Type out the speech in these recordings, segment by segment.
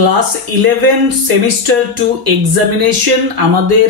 Class 11 semester 2 examination আমাদের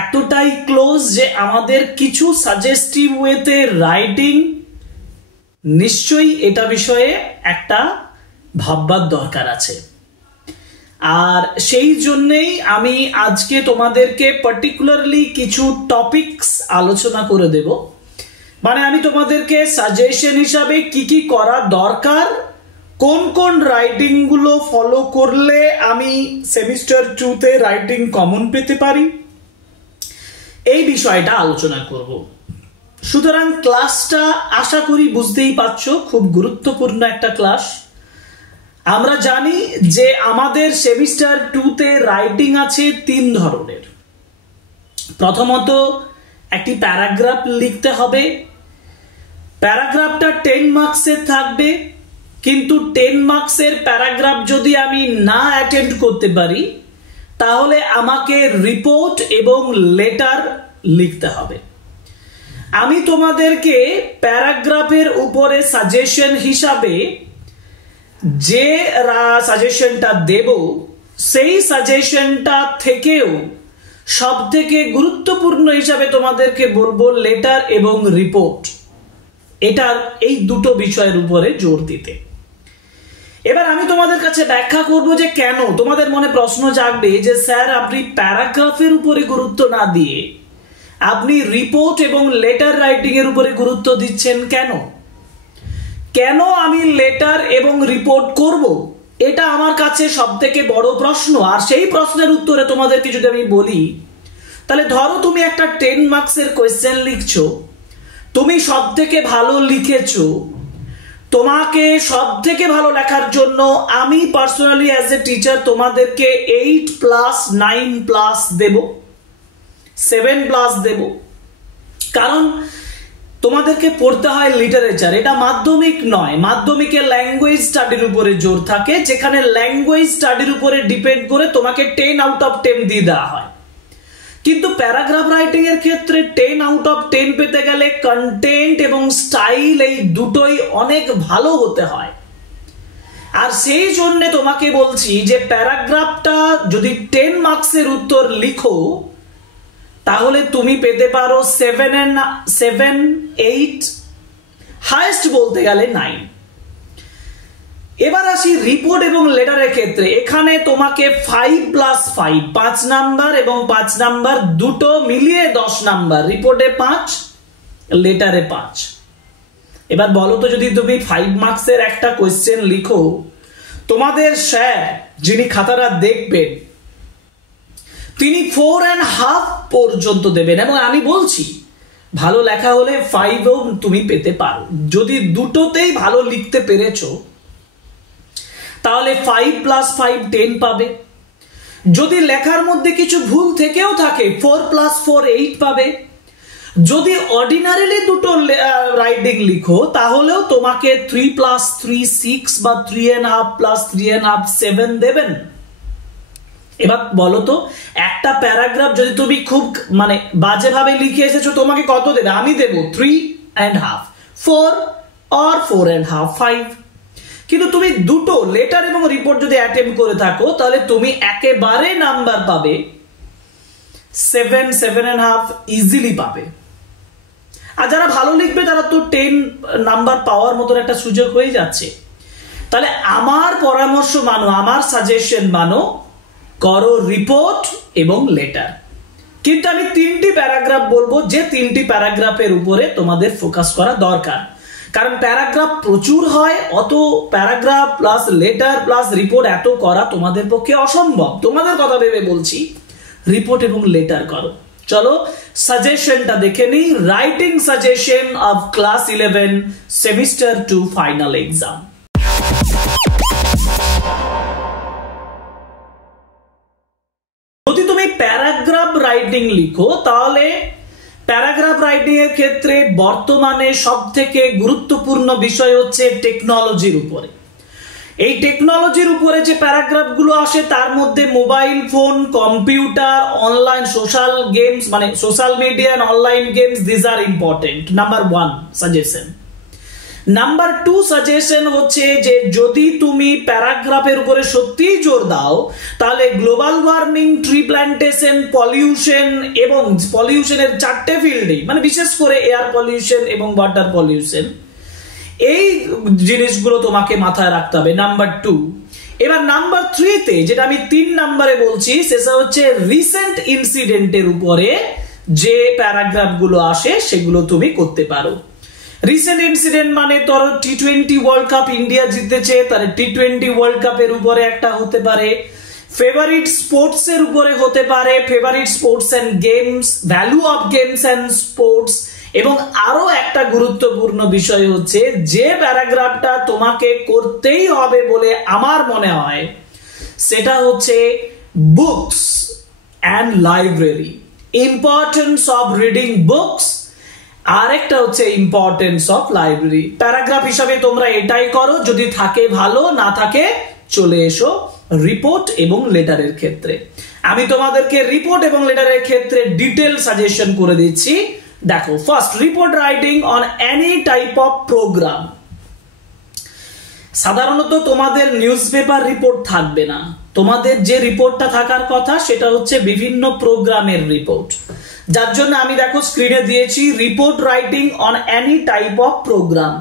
এতটাই close যে আমাদের কিছু সাজেস্টিভ ওয়েতে রাইটিং নিশ্চয়ই এটা বিষয়ে একটা ভাববার দরকার আছে। আর সেই জন্যই আমি আজকে তোমাদেরকে পার্টিকুলারলি কিছু টপিকস আলোচনা করে দেব। মানে আমি তোমাদেরকে সাজেশন হিসাবে কি কি করা দরকার, কোন কোন রাইটিং গুলো ফলো করলে আমি সেমিস্টার 2 তে রাইটিং কমন পেতে পারি, এই বিষয়টা আলোচনা করব। সুতরাং ক্লাসটা আশা করি বুঝতেই পারছো খুব গুরুত্বপূর্ণ একটা ক্লাস। আমরা জানি যে আমাদের সেমিস্টার 2 তে রাইটিং আছে 3 ধরনের। প্রথমত একটি প্যারাগ্রাফ লিখতে হবে। প্যারাগ্রাফটা 10 মার্কসের থাকবে, কিন্তু 10 মার্কসের প্যারাগ্রাফ যদি আমি না অ্যাটেন্ড করতে পারি তাহলে আমাকে রিপোর্ট এবং লেটার লিখতে হবে। আমি তোমাদেরকে প্যারাগ্রাফের উপরে সাজেশন হিসাবে যে সাজেশনটা দেব সেই সাজেশনটা থেকেও সব থেকে গুরুত্বপূর্ণ হিসাবে তোমাদেরকে বলবো লেটার এবং রিপোর্ট। এটার এই দুটো বিষয়ের উপরে জোর দিতে। এবার আমি তোমাদের কাছে ব্যাখ্যা করব যে কেন। তোমাদের মনে প্রশ্ন জাগবে যে স্যার আপনি প্যারাগ্রাফের উপরে গুরুত্ব না দিয়ে আপনি রিপোর্ট এবং লেটার রাইটিং এর উপরে গুরুত্ব দিচ্ছেন কেন? কেন আমি লেটার এবং রিপোর্ট করব? এটা আমার কাছে সব থেকে বড় প্রশ্ন। আর সেই প্রশ্নের উত্তরে তোমাদেরকে যদি আমি বলি, তাহলে ধরো তুমি একটা 10 মার্কসের কোয়েশ্চেন লিখছো, তুমি সব থেকে ভালো লিখেছো, তোমাকে সব থেকে ভালো লেখার জন্য আমি পার্সোনালি অ্যাজ এ টিচার তোমাদেরকে 8+9+ দেব, 7+ দেব। কারণ তোমাদেরকে পড়তে হয় লিটারেচার, এটা মাধ্যমিক নয়। মাধ্যমিকে ল্যাঙ্গুয়েজ স্টাডির উপরে জোর থাকে, যেখানে ল্যাঙ্গুয়েজ স্টাডির উপরে ডিপেন্ড করে তোমাকে 10/10 দিয়ে দেওয়া হয়। কিন্তু প্যারাগ্রাফ রাইটিং এর ক্ষেত্রে 10/10 পেতে গেলে কন্টেন্ট এবং স্টাইল এই দুটোই অনেক ভালো হতে হয়। আর সেই জন্য তোমাকে বলছি যে প্যারাগ্রাফটা যদি 10 মার্কসের উত্তর লিখো তাহলে তুমি পেতে পারো 7, 8, হাইয়েস্ট বলতে গেলে 9। এবার আসি রিপোর্ট এবং লেটারের ক্ষেত্রে। এখানে তোমাকে 5+5 5 নাম্বার এবং 5 নাম্বার দুটো মিলিয়ে 10 নাম্বার, রিপোর্টে 5, লেটারে 5। এবার বলো তো, যদি তুমি 5 মার্কসের একটা কোয়েশ্চেন লিখো, তোমাদের স্যার যিনি খাতাটা দেখবেন তিনি 4.5 পর্যন্ত দেবেন। এবং আমি বলছি ভালো লেখা হলে 5ও তুমি পেতে পারো। যদি দুটোতেই ভালো লিখতে পেরেছো তাহলে 5+5 10 পাবে। যদি লেখার মধ্যে কিছু ভুল থেকেও থাকে 4+4 8 পাবে। যদি অর্ডিনারিলি দুটো রাইটিং লিখো তাহলেও তোমাকে 3+3 6 বা 3.5+3.5 7 দেবেন। এবার বলো তো, একটা প্যারাগ্রাফ যদি তুমি খুব মানে বাজেভাবে লিখে এসেছো তোমাকে কত দেবে? আমি দেব 3.5, 4 or 4.5, 5। কিন্তু তুমি দুটো লেটার এবং রিপোর্ট যদি অ্যাটেম্প করে থাকো তাহলে তুমি একেবারে নাম্বার পাবে 7, 7.5 ইজিলি পাবে। আর যারা ভালো লিখবে তারা তো 10 নাম্বার পাওয়ার মতন একটা সুযোগ হয়ে যাচ্ছে। তাহলে আমার পরামর্শ মানো, আমার সাজেশন মানো, করো রিপোর্ট এবং লেটার। কিন্তু আমি 3টি প্যারাগ্রাফ বলবো যে 3টি প্যারাগ্রাফের উপরে তোমাদের ফোকাস করা দরকার। কারণ প্যারাগ্রাফ প্রচুর হয়, অত paragraph plus letter plus report এত করা তোমাদের পক্ষে অসম্ভব। তোমাদের কথা ভেবে বলছি রিপোর্ট এবং লেটার করো। চলো সাজেশনটা দেখে নিই। Writing suggestion of class 11 semester 2 final exam. যদি তুমি প্যারাগ্রাফ রাইটিং লিখো তাহলে প্যারাগ্রাফ রাইটিং এর ক্ষেত্রে বর্তমানে সব থেকে গুরুত্বপূর্ণ বিষয় হচ্ছে টেকনোলজির উপরে। এই টেকনোলজির উপরে যে প্যারাগ্রাফগুলো আসে তার মধ্যে mobile phone, computer, online social games, মানে social media and online games, this are important. Number 1 suggestion. Number 2 suggestion হচ্ছে যে যদি তুমি প্যারাগ্রাফের উপরে সত্যিই জোর দাও তাহলে global warming, tree plantation, pollution এবং পলিউশনের 4টে ফিল্ডে, মানে বিশেষ করে এয়ার পলিউশন এবং ওয়াটার পলিউশন, এই জিনিসগুলো তোমাকে মাথায় রাখতে হবে নাম্বার 2। এবার নাম্বার 3 তে যেটা আমি 3 নম্বরে বলছি সেটা হচ্ছে রিসেন্ট ইনসিডেন্টের উপরে যে প্যারাগ্রাফ গুলো আসে সেগুলো তুমি করতে পারো। রিসেন্ট ইনসিডেন্ট মানে ধরো টি20 ওয়ার্ল্ড কাপ ইন্ডিয়া জিতেছে, তাহলে টি20 ওয়ার্ল্ড কাপের উপরে একটা হতে পারে, ফেভারিট স্পোর্টস এর উপরে হতে পারে, favourite sports and games, value of games and sports, এবং আরো একটা গুরুত্বপূর্ণ বিষয় হচ্ছে যে প্যারাগ্রাফটা তোমাকে করতেই হবে বলে আমার মনে হয় সেটা হচ্ছে books and library, importance of reading books, আর একটা হচ্ছে ইম্পর্টেন্স অফ লাইব্রেরি। প্যারাগ্রাফ হিসাবে তোমরা এটাই করো, যদি থাকে ভালো, না থাকে চলে এসো রিপোর্ট এবং লেটারের ক্ষেত্রে। আমি তোমাদেরকে রিপোর্ট এবং লেটারের ক্ষেত্রে ডিটেল সাজেশন করে দিচ্ছি। দেখো, first, report writing on any type of programme. সাধারণত তোমাদের নিউজ পেপার রিপোর্ট থাকবে না, তোমাদের যে রিপোর্টটা থাকার কথা সেটা হচ্ছে বিভিন্ন প্রোগ্রামের রিপোর্ট, যার জন্য আমি দেখো স্ক্রিনে দিয়েছি report writing on any type of programme.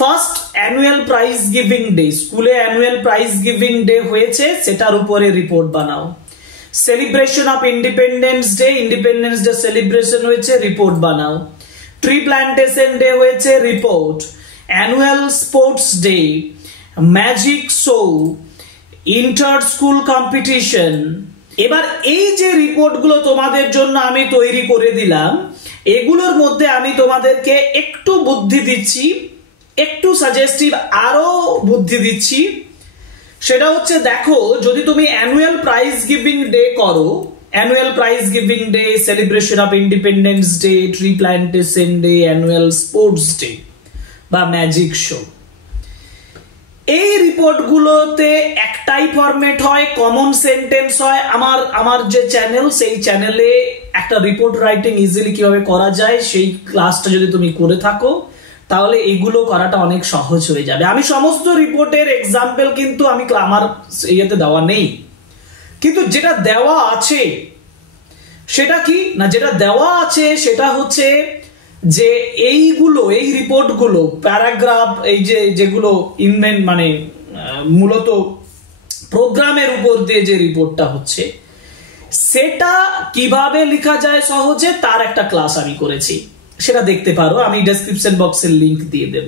First, annual prize giving day, স্কুলে অ্যানুয়াল প্রাইজ গিভিং ডে হয়েছে সেটার উপরে রিপোর্ট বানাও। Celebration of independence day, independence day celebration হয়েছে, রিপোর্ট বানাও। ট্রি প্ল্যান্টেশন ডে হয়েছে, report. Annual sports day, magic show, inter school competition. এবার এই যে রিপোর্টগুলো তোমাদের জন্য আমি তৈরি করে দিলাম, এগুলোর মধ্যে আমি তোমাদেরকে একটু বুদ্ধি দিচ্ছি, একটু সাজেস্টিভ আরো বুদ্ধি দিচ্ছি। সেটা হচ্ছে দেখো, যদি তুমি অ্যানুয়াল প্রাইজ গিভিং ডে করো, annual prize giving day, celebration of independence day, tree plantation day, annual sports day বা ম্যাজিক শো, এই রিপোর্টগুলোতে একটাই ফরম্যাট হয়, কমন সেন্টেন্স হয়। আমার যে চ্যানেল, সেই চ্যানেলে একটা রিপোর্ট রাইটিং ইজিলি কিভাবে করা যায় সেই ক্লাসটা যদি তুমি করে থাকো তাহলে এগুলো করাটা অনেক সহজ হয়ে যাবে। আমি সমস্ত রিপোর্টের এক্সাম্পল কিন্তু আমার ইয়েতে দেওয়া নেই, কিন্তু যেটা দেওয়া আছে সেটা কি না, যেটা দেওয়া আছে সেটা হচ্ছে যে এইগুলো, এই রিপোর্টগুলো, প্যারাগ্রাফ, এই যেগুলো ইনমেন মানে মূলত প্রোগ্রামের উপর দিয়ে যে রিপোর্টটা হচ্ছে সেটা কিভাবে লেখা যায় সহজে তার একটা ক্লাস আমি করেছি, সেটা দেখতে পারো, আমি ডেসক্রিপশন বক্সের লিংক দিয়ে দেব।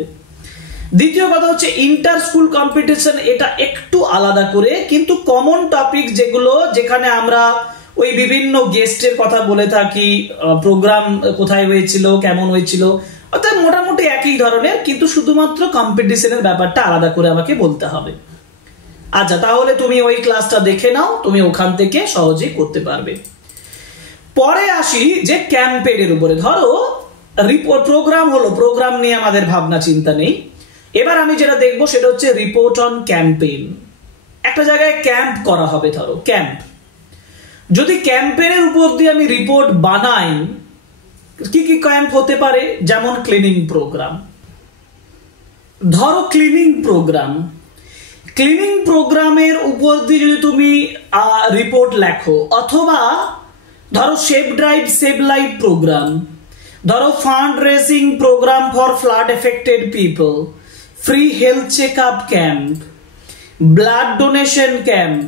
দ্বিতীয় কথা হচ্ছে ইন্টার স্কুল কম্পিটিশন, এটা একটু আলাদা করে, কিন্তু কমন টপিক যেগুলো, যেখানে আমরা ওই বিভিন্ন গেস্টের কথা বলে থাকি, প্রোগ্রাম কোথায় হয়েছিল, কেমন হয়েছিল, অর্থাৎ মোটামুটি একই ধরনের, কিন্তু শুধুমাত্র কম্পিটিশনের ব্যাপারটা আলাদা করে আমাকে বলতে হবে। আচ্ছা, তাহলে তুমি ওই ক্লাসটা দেখে নাও, তুমি ওখান থেকে সহজেই করতে পারবে। পরে আসি যে ক্যাম্পেইনের উপরে। ধরো রিপোর্ট প্রোগ্রাম হলো, প্রোগ্রাম নিয়ে আমাদের ভাবনা চিন্তা নেই। এবার আমি যেটা দেখবো সেটা হচ্ছে রিপোর্ট অন ক্যাম্পেইন। একটা জায়গায় ক্যাম্প করা হবে, ধরো ক্যাম্প, যদি ক্যাম্পেইনের উপর দিয়ে আমি রিপোর্ট বানাই, কি কি ক্যাম্প হতে পারে, যেমন ক্লিনিং প্রোগ্রাম। ধরো ক্লিনিং প্রোগ্রাম, ক্লিনিং প্রোগ্রামের উপর দিয়ে যদি তুমি রিপোর্ট লেখো, অথবা ধরো save drive save life program, ধরো fund raising program for flood affected people, free health check up camp, blood donation camp,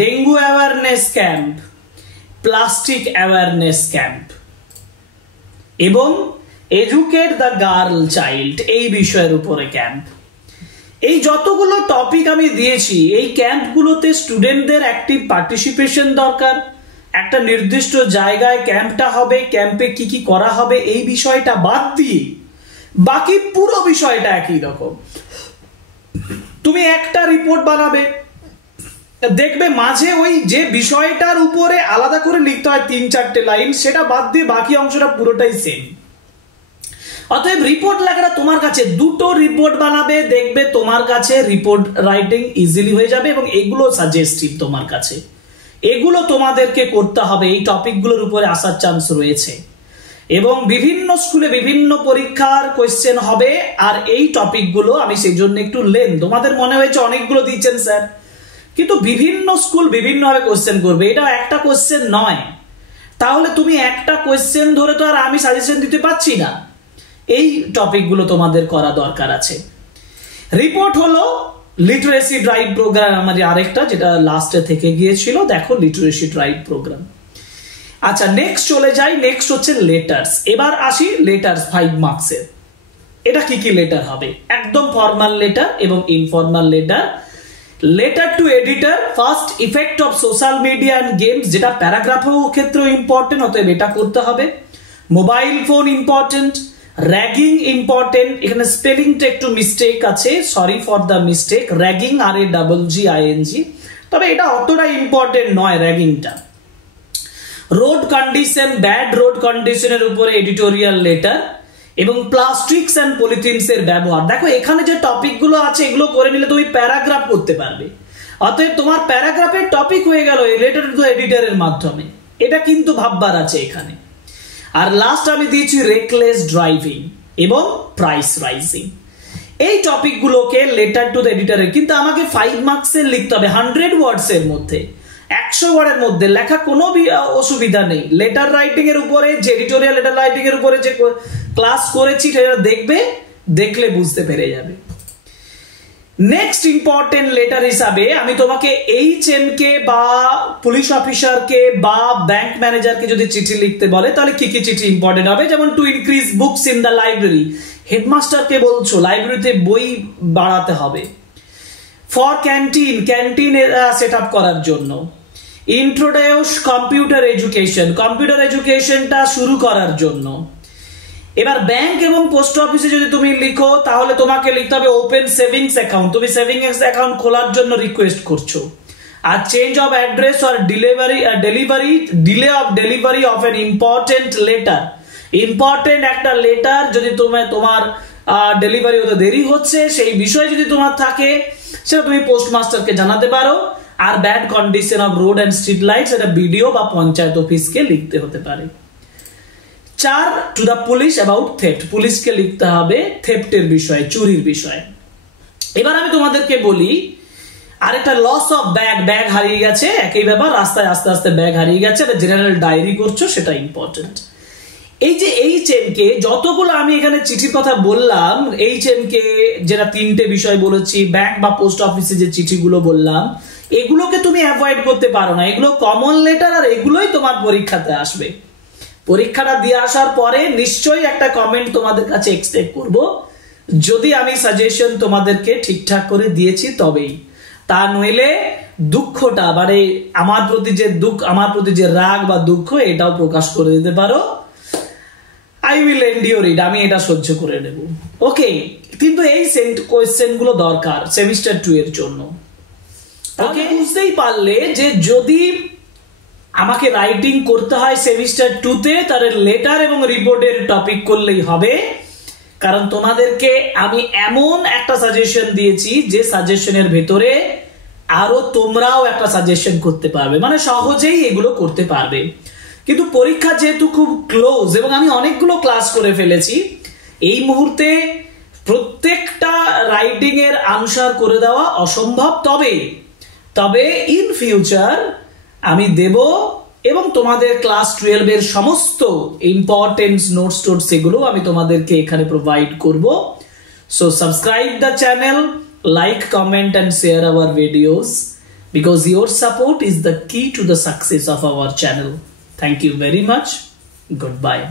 dengue awareness camp, plastic awareness camp এবং এডুকেট দ্য গার্ল চাইল্ড, এই বিষয়ের উপরে camp. এই যতগুলো topic আমি দিয়েছি, এই ক্যাম্পগুলোতে স্টুডেন্টদের অ্যাক্টিভ পার্টিসিপেশন দরকার। একটা নির্দিষ্ট জায়গায় ক্যাম্পটা হবে, ক্যাম্পে কি কি করা হবে এই বিষয়টা বাদ দিয়ে বাকি পুরো বিষয়টা একই রকম। তুমি একটা রিপোর্ট বানাবে, দেখবে মাঝে ওই যে বিষয়টার উপরে আলাদা করে লিখতে হয় 3-4টে লাইন, সেটা বাদ দিয়ে বাকি অংশটা পুরোটাই সেম। অতএব রিপোর্ট লেখাটা তোমার কাছে, দুটো রিপোর্ট বানাবে, দেখবে তোমার কাছে রিপোর্ট রাইটিং ইজিলি হয়ে যাবে। এবং এগুলো সাজেস্টিভ তোমার কাছে, এগুলো তোমাদেরকে করতে হবে, এই টপিকগুলোর উপরে আসার চান্স রয়েছে। এবং বিভিন্ন স্কুলে বিভিন্ন পরীক্ষার কোয়েশ্চেন হবে। আর এই টপিকগুলো আমি সেই জন্য একটু তোমাদের মনে হয়েছে অনেকগুলো দিচ্ছেন স্যার, কিন্তু বিভিন্ন স্কুল বিভিন্নভাবে কোয়েশ্চেন করবে, এটা একটা কোয়েশ্চেন নয়। তাহলে তুমি একটা কোয়েশ্চেন ধরে তো আর আমি সাজেশন দিতে পারছি না, এই টপিকগুলো তোমাদের করা দরকার আছে। রিপোর্ট হলো লিটারেসি ড্রাইভ প্রোগ্রাম, আমাদের আরেকটা যেটা লাস্টে থেকে গিয়েছিল, দেখো লিটারেসি ড্রাইভ প্রোগ্রাম। আচ্ছা নেক্সট চলে যাই, নেক্সট হচ্ছে লেটার্স। এবার আসি লেটার্স 5 মার্কসের। এটা কি কি লেটার হবে? একদম ফর্মাল লেটার এবং informal letter. Letter to editor, first effect of social media and games, যেটা প্যারাগ্রাফের ক্ষেত্রেও ইম্পর্টেন্ট, অতএব এটা করতে হবে। Mobile phone important, ragging important, এখানে স্পেলিংটা একটু মিস্টেক আছে, sorry for the mistake, ragging RAGGING, তবে এটা অতটা ইম্পর্টেন্ট নয় র্যাগিংটা। রোড কন্ডিশন, ব্যাড রোড কন্ডিশনের উপরে এডিটোরিয়াল লেটার, এবং প্লাস্টিক্স এন্ড পলিথিনস এর ব্যবহার। দেখো এখানে যে টপিক গুলো আছে এগুলো করে নিলে তুমি প্যারাগ্রাফ করতে পারবে, অতএব তোমার প্যারাগ্রাফের টপিক হয়ে গেল লেটার টু এডিটরের মাধ্যমে, এটা কিন্তু ভাববার আছে এখানে। আর লাস্ট আমি দিয়েছি রেকলেস ড্রাইভিং এবং প্রাইস রাইজিং। এই টপিক গুলোকে লেটার টু দ্য এডিটরের, কিন্তু আমাকে 5 মার্কসের লিখতে হবে 100 ওয়ার্ডস এর মধ্যে, 100 ওয়ার্ডের মধ্যে লেখা কোনো অসুবিধা নেই। লেটার রাইটিং এর উপরে, যে এডিটোরিয়াল লেটার রাইটিং এর উপরে যে ক্লাস করেছি সেটা দেখবে, দেখলে বুঝতে পেরে যাবে। নেক্সট ইম্পর্টেন্ট লেটার হিসাবে আমি তোমাকে HM কে বা পুলিশ অফিসারকে বা ব্যাংক ম্যানেজারকে যদি চিঠি লিখতে বলে তাহলে কি কি চিঠি ইম্পর্টেন্ট হবে, যেমন to increase books in the library, হেডমাস্টারকে বলছো লাইব্রেরিতে বই বাড়াতে হবে। For canteen, canteen set up করার জন্য। ইন্ট্রোডিউস কম্পিউটার এডুকেশন, কম্পিউটার এডুকেশনটা শুরু করার জন্য। এবার ব্যাংক এবং পোস্ট অফিসে যদি তুমি লিখো তাহলে তোমাকে লিখতে হবে ওপেন সেভিংস অ্যাকাউন্ট, তুমি সেভিংস অ্যাকাউন্ট খোলার জন্য রিকোয়েস্ট করছো। আর change of address or delay of delivery of an important letter, important একটা লেটার যদি তোমার ডেলিভারি হতে দেরি হচ্ছে সেই বিষয়ে যদি তোমার থাকে সেটা তুমি পোস্টমাস্টারকে জানাতে পারো। আর bad condition of road and street lights, এটা বিডিও বা পঞ্চায়েত অফিসকে লিখতে হতে পারে। 4 to the police about theft, পুলিশকে লিখতে হবে থেফটের বিষয়ে, চুরির বিষয়ে। এবার আমি তোমাদেরকে বলি আরেকটা লস অফ ব্যাগ হারিয়ে গেছে, একই ব্যাপার, রাস্তায় আস্তে আস্তে ব্যাগ হারিয়ে গেছে, এটা জেনারেল ডায়েরি করছো, সেটা ইম্পর্টেন্ট। এই যে HM কে যতগুলো আমি এখানে চিঠির কথা বললাম, HM কে যেটা 3টে বিষয় বলেছি, ব্যাংক বা পোস্ট অফিসে যে চিঠিগুলো বললাম, এগুলোকে তুমি অ্যাভয়েড করতে পারো না, এগুলো কমন লেটার আর এগুলোই তোমার পরীক্ষাতে আসবে। পরীক্ষাটা দিয়ে আসার পরে নিশ্চয়ই একটা কমেন্ট তোমাদের কাছে এক্সপেক্ট করব, যদি আমি সাজেশন তোমাদেরকে ঠিকঠাক করে দিয়েছি তবেই, তা নইলে দুঃখটা মানে আমার প্রতি যে দুঃখ, আমার প্রতি যে রাগ বা দুঃখ, এটাও প্রকাশ করে দিতে পারো। আই উইল এন্ডিওর ইট, আমি এটা সহ্য করে নেব, ওকে। কিন্তু এই কোয়েশ্চেন গুলো দরকার সেমিস্টার 2 এর জন্য, ওকে। বুঝতেই পারলে যে যদি আমাকে রাইটিং করতে হয় সেমিস্টার 2 তে, তাহলে লেটার এবং রিপোর্টের টপিক করলেই হবে, কারণ তোমাদেরকে আমি এমন একটা সাজেশন দিয়েছি যে সাজেশনের ভেতরে আরো তোমরাও একটা সাজেশন করতে পারবে, মানে সহজেই এগুলো করতে পারবে। কিন্তু পরীক্ষা যেহেতু খুব ক্লোজ এবং আমি অনেকগুলো ক্লাস করে ফেলেছি, এই মুহূর্তে প্রত্যেকটা রাইটিং এর আনসার করে দেওয়া অসম্ভব। তবে ইন ফিউচার আমি দেব এবং তোমাদের ক্লাস 12 এর সমস্ত ইম্পর্টেন্ট নোটস এগুলো আমি তোমাদেরকে এখানে প্রোভাইড করব। So subscribe the channel, like, comment and share our videos, because your support is the key to the success of our channel. Thank you very much. Goodbye.